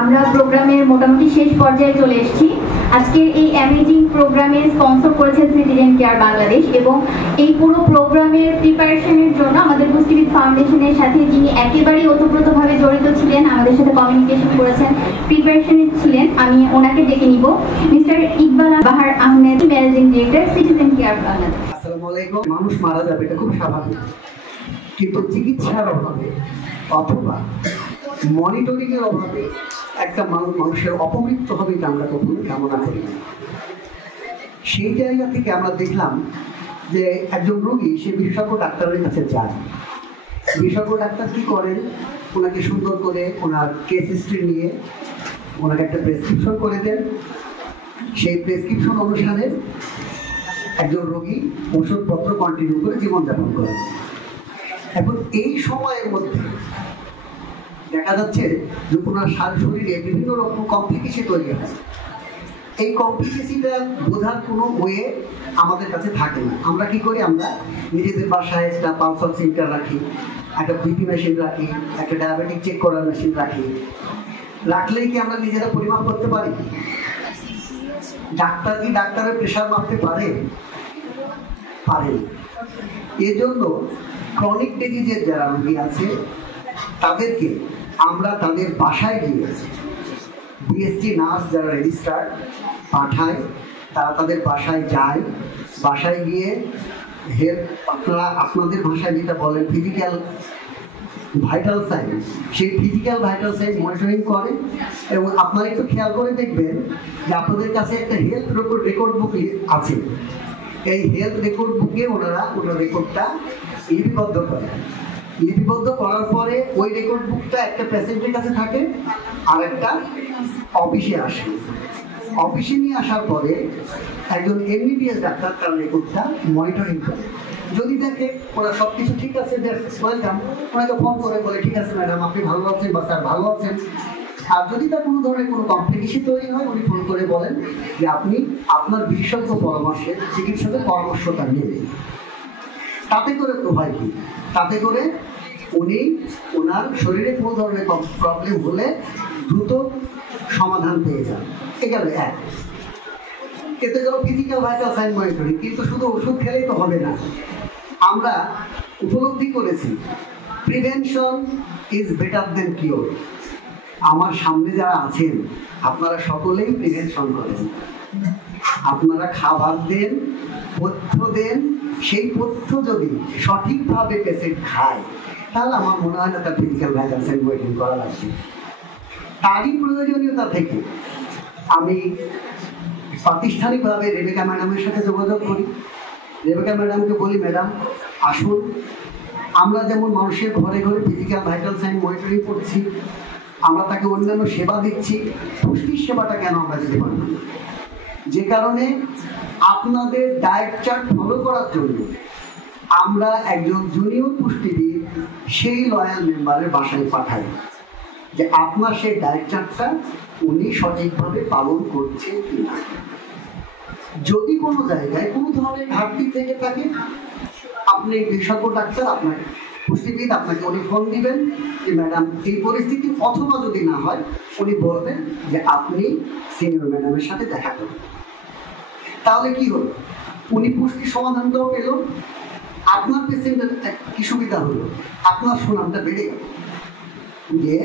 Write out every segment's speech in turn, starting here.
আমরা প্রোগ্রামের মোটামুটি শেষ পর্যায়ে চলে এসেছি। আজকের এই অ্যামেজিং প্রোগ্রামের স্পন্সর করেছে সিটিজেন কেয়ার বাংলাদেশ এবং এই পুরো প্রোগ্রামের প্রিপারেশনের জন্য আমাদের পুষ্টিবিদ ফাউন্ডেশনের সাথে যিনি একেবারেই ওতপ্রোতভাবে জড়িত ছিলেন, আমাদের সাথে কমিউনিকেশন করেছেন, প্রিপারেশনে ছিলেন, আমি ওনাকে ডেকে নিব। Mr Iqbal Bahar Ahmed, managing director, citizen care Bangladesh. আসসালামু আলাইকুম। মানুষ মারা যাবে, এটা খুব স্বাভাবিক, কিন্তু চিকিৎসার অভাবে অথবা মনিটরিং এর অভাবে একটা মানুষের অপমৃত্যু হবে এটা আমরা কখনো কামনা করি না। সেই জায়গা থেকে আমরা দেখলাম যে একজন রোগী সে বিশেষজ্ঞ ডাক্তারের কাছে যায়। বিশেষজ্ঞ ডাক্তার কি করেন, ওনাকে সুন্দর করে ওনার কেস হিস্ট্রি নিয়ে ওনাকে একটা প্রেসক্রিপশন করে দেন। সেই প্রেসক্রিপশন অনুসারে একজন রোগী ওষুধপত্র কন্টিনিউ করে জীবনযাপন করে। এখন এই সময়ের মধ্যে দেখা যাচ্ছে যে ওনার শরীরে বিভিন্ন রকম কমপ্লিকেশন তৈরি হয়। এই কমপ্লিকেশনটা বোঝার কোনো ওয়ে আমাদের কাছে থাকে না। আমরা কি করি, আমরা নিজেদের বাসায় একটা পালস অক্সিমিটার রাখি, একটা বিপি মেশিন রাখি, একটা ডায়াবেটিক চেক করার মেশিন রাখি। রাখলেই কি আমরা নিজেরা পরিমাপ করতে পারি? ডাক্তার কি ডাক্তারের প্রেশার মাপতে পারে? পারে। এজন্য ক্রনিক ডিজিজের যারা রোগী আছে তাদেরকে আমরা তাদের বাসায় গিয়ে বিএসসি নার্স যারা রেজিস্টার পাঠায়, তারা তাদের বাসায় যায়। বাসায় গিয়ে হেলথ, আপনারা আপনাদের ভাষায় যেটা বলেন ফিজিক্যাল ভাইটাল সাইন, সেই ফিজিক্যাল ভাইটাল সাইন মনিটরিং করে। এবং আপনারা একটু খেয়াল করে দেখবেন যে আপনাদের কাছে একটা হেলথ রেকর্ড বুক আছে। এই হেলথ রেকর্ড বুকে ওনার রেকর্ডটা লিপিবদ্ধ করে। লিপিবদ্ধ করার পরে ওই রেকর্ড বুকটা একটা পেশেন্টের কাছে থাকে, আর একটা অফিসে আসে। অফিসে নিয়ে আসার পরে একজন এমবিবিএস ডাক্তার তার রেকর্ডটা মনিটরিং করে। যদি দেখে ওরা সব কিছু ঠিক আছে, ওয়েলকাম, ওনাকে ফোন করে বলে ঠিক আছে ম্যাডাম আপনি ভালো আছেন বা স্যার ভালো আছেন। আর যদি তার কোনো ধরনের কোনো কমপ্লিকেশন তৈরি হয়, উনি ফোন করে বলেন যে আপনি আপনার বিশেষজ্ঞ পরামর্শে চিকিৎসকের পরামর্শটা নেবেন। তাতে করে হয় কি, তাতে করে উনি ওনার শরীরে কোনো ধরনের প্রবলেম হলে দ্রুত সমাধান পেয়ে যান। এখানে এক এতে গেল ফিজিক্যাল ভাইটাল সাইন মনিটরিং। কিন্তু শুধু ওষুধ খেলেই তো হবে না। আমরা উপলব্ধি করেছি prevention is better then cure. আমার সামনে যারা আছেন আপনারা সকলেই প্রিভেনশন করেন। আপনারা খাবার দেন, পথ্য দেন, সেই পথ্য যদি সঠিকভাবে পেশেন্ট খায় তাহলে আমার মনে হয় না তার ফিজিক্যাল ভাইটাল সাইন মনিটরিং করা লাগবে। তারই প্রয়োজনীয়তা থেকে আমি প্রাতিষ্ঠানিকভাবে রেবেকা ম্যাডামের সাথে যোগাযোগ করি। রেবেকা ম্যাডামকে বলি, ম্যাডাম আসুন, আমরা যেমন মানুষের ঘরে ঘরে ফিজিক্যাল ভাইটাল সাইন মনিটরিং করছি, আমরা তাকে অন্যান্য সেবা দিচ্ছি, পুষ্টির সেবাটা কেন আমরা দিতে পারি না? যে কারণে আপনাদের ডায়েট চার্ট ফলো করার জন্য আমরা একজন জুনিয়র পুষ্টিবিদ সেই লয়াল মেম্বারের বাসায় পাঠাই যে আপনার সেই ডায়েট চার্টটা উনি সঠিকভাবে পালন করছে কিনা। যদি কোনো জায়গায় কোনো ধরনের ঘাটতি থেকে থাকে, আপনি বিশেষজ্ঞ ডাক্তার, আপনার পুষ্টিবিদ আপনাকে উনি ফোন দিবেন যে ম্যাডাম এই পরিস্থিতি, অথবা যদি না হয় উনি বলবেন যে আপনি সিনিয়র ম্যাডামের সাথে দেখা করবেন। তাহলে কি হলো, উনি পুষ্টির সমাধানটাও পেল, আপনার পেশেন্টের কি সুবিধা হলো, আপনার সুনামটা বেড়ে গেল যে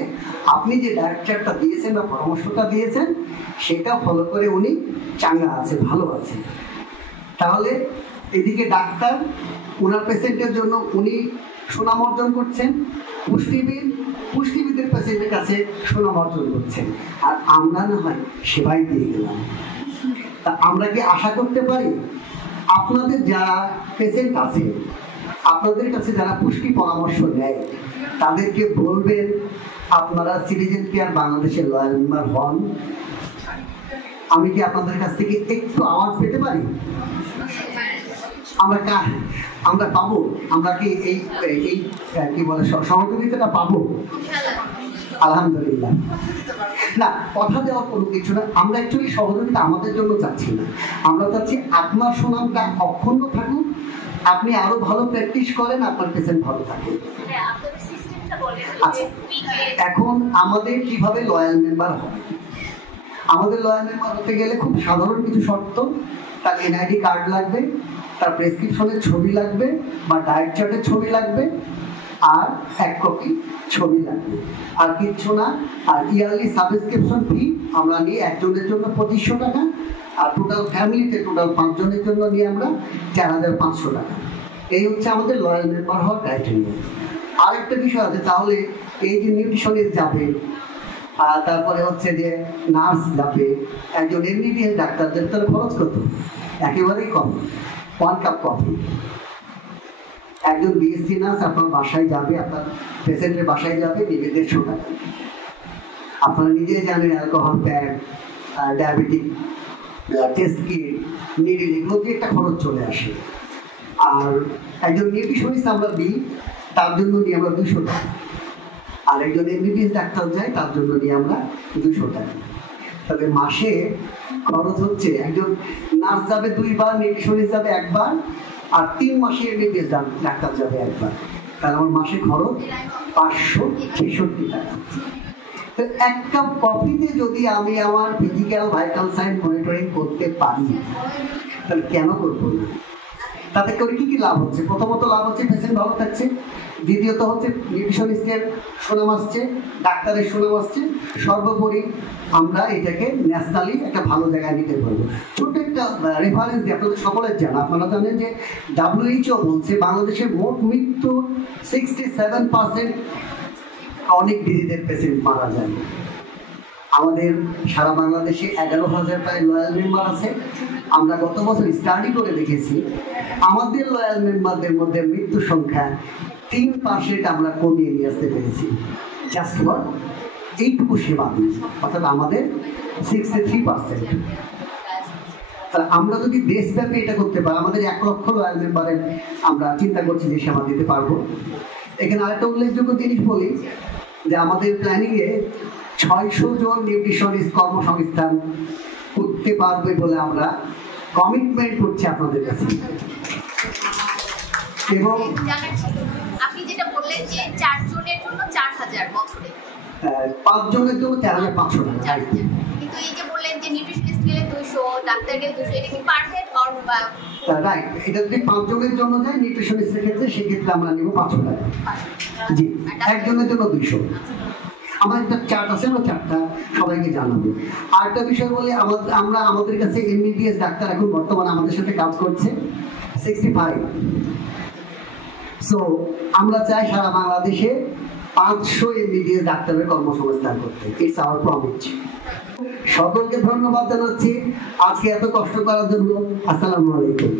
আপনি যে ডায়েট চার্টটা দিয়েছেন বা পরামর্শটা দিয়েছেন সেটা ফলো করে উনি চাঙ্গা আছে, ভালো আছে। তাহলে এদিকে ডাক্তার ওনার পেশেন্টের জন্য উনি সুনাম অর্জন করছেন, পুষ্টিবিদের পেশেন্টের কাছে সুনাম অর্জন করছেন, আর আমরা না হয় সেবাই দিয়ে গেলাম। তা আমরা কি আশা করতে পারি আপনাদের যারা পেশেন্ট আছে, আপনাদের কাছে যারা পুষ্টি পরামর্শ নেয়, তাদেরকে বলবেন আপনারা সিটিজেন কেয়ার বাংলাদেশের লয়াল মেম্বার হন? আমি কি আপনাদের কাছ থেকে একটু আওয়াজ পেতে পারি? আমরা পাবো? আমরা কি এই কি বলে সহযোগিতাটা পাবো? আলহামদুলিল্লাহ। না, কথা দেওয়ার কোনো কিছু না। আমরা অ্যাকচুয়ালি সহযোগিতা আমাদের জন্য চাচ্ছি না, আমরা চাচ্ছি আপনার সুনামটা অক্ষুণ্ণ থাকুক, আপনি আরো ভালো প্র্যাকটিস করেন, আপনার পেশেন্ট ভালো থাকে। আচ্ছা, এখন আমাদের কিভাবে লয়াল মেম্বার হবে? আমাদের লয়াল মেম্বার হতে গেলে খুব সাধারণ কিছু শর্ত। তার এনআইডি কার্ড লাগবে, তার প্রেসক্রিপশনের ছবি লাগবে বা ডায়েট চার্টের ছবি লাগবে, আর 1 কপি ছবি লাগবে, আর কিচ্ছু না। আর ইয়ারলি সাবস্ক্রিপশন ফি আমরা নিই একজনের জন্য 2500 টাকা, আর টোটাল ফ্যামিলিতে টোটাল 5 জনের জন্য নিয়ে আমরা 4500 টাকা। এই হচ্ছে আমাদের লয়াল মেম্বার হওয়ার ক্রাইটেরিয়া। আরেকটা বিষয় আছে, তাহলে এই যে নিউট্রিশনিস্ট যাবে, তারপরে হচ্ছে যে নার্স যাবে, একজন এমবিবিএস ডাক্তারদের তার খরচ কত? একেবারেই কম, 1 কাপ কফি। একজন বিএসসি নার্স আপনার বাসায় যাবে, আপনার পেশেন্টের বাসায় যাবে, নেবে 150 টাকা। আপনারা নিজেই জানেন alcohol pad, diabetic test kit, needle, এগুলো দিয়ে একটা খরচ চলে আসে। আর একজন নিউট্রিশনিস্ট আমরা দিই, তার জন্য নিয়ে আমরা 200 টাকা। আর একজন এমবিবিএস ডাক্তার যায়, তার জন্য নিয়ে আমরা 200 টাকা। তাহলে মাসে খরচ হচ্ছে, একজন নার্স যাবে 2 বার, নিউট্রিশনিস্ট যাবে 1 বার, আর 3 মাসে এমবিবিএস ডাক্তার যাবে 1 বার। তাহলে আমার মাসে খরচ 566 টাকা। তো 1 কাপ কফিতে যদি আমি আমার ফিজিক্যাল ভাইটাল সাইন মনিটরিং করতে পারি, তাহলে কেন করবো না? তাতে করে কি কি লাভ হচ্ছে? প্রথমত লাভ হচ্ছে পেশেন্ট ভালো থাকছে, দ্বিতীয়ত হচ্ছে নিউট্রিশনিস্টের সুনাম আসছে, ডাক্তারের সুনাম আসছে, সর্বোপরি আমরা এটাকে ন্যাশনালি একটা ভালো জায়গায় নিতে পারবো। ছোট্ট একটা রেফারেন্স দিয়ে আপনাদের সকলের জানা, আপনারা জানেন যে WHO বলছে বাংলাদেশের মোট মৃত্যু 67% ক্রনিক ডিজিজের পেশেন্ট মারা যায়। আমাদের সারা বাংলাদেশে 11,000 প্রায় লয়াল মেম্বার আছে। আমরা গত বছর স্টাডি করে দেখেছি আমাদের লয়াল মেম্বারদের মধ্যে মৃত্যু সংখ্যা 3% আমরা কমিয়ে নিয়ে আসতে পেরেছি, জাস্ট ফর এইটুকু সেবা দিয়ে, অর্থাৎ আমাদের 63%। তাহলে আমরা যদি দেশব্যাপী এটা করতে পারি, আমাদের 1 লক্ষ লয়াল মেম্বারের আমরা চিন্তা করছি যে সেবা দিতে পারবো। এখানে আরেকটা উল্লেখযোগ্য জিনিস বলি যে আমাদের প্ল্যানিংয়ে 600 জন নিউট্রিশনিস্ট কর্মসংস্থান করতে পারবে বলে আমরা কমিটমেন্ট করছি আপনাদের কাছে। এবং আপনি যেটা বললেন যে 4 জনের জন্য 4000 বছরে, 5 জনের জন্য 4500 টাকা। কিন্তু এই যে বললেন যে নিউট্রিশনিস্ট গেলে 200, ডাক্তার গেলে 200, এটা কি পার হেড অর রাইট? এটা যদি 5 জনের জন্য যায় নিউট্রিশনিস্টের ক্ষেত্রে, সেক্ষেত্রে আমরা নিব 500 টাকা। জি, একজনের জন্য 200। আমার একটা চার্ট আছে, আমরা চার্টটা সবাইকে জানাবো। আরেকটা বিষয় বলে, আমরা আমাদের কাছে এমবিবিএস ডাক্তার এখন বর্তমানে আমাদের সাথে কাজ করছে 65। সো আমরা চাই সারা বাংলাদেশে 500 এমবিবিএস ডাক্তারের কর্মসংস্থান করতে। It's hour promise. সকলকে ধন্যবাদ জানাচ্ছি আজকে এত কষ্ট করার জন্য। আসসালামু আলাইকুম।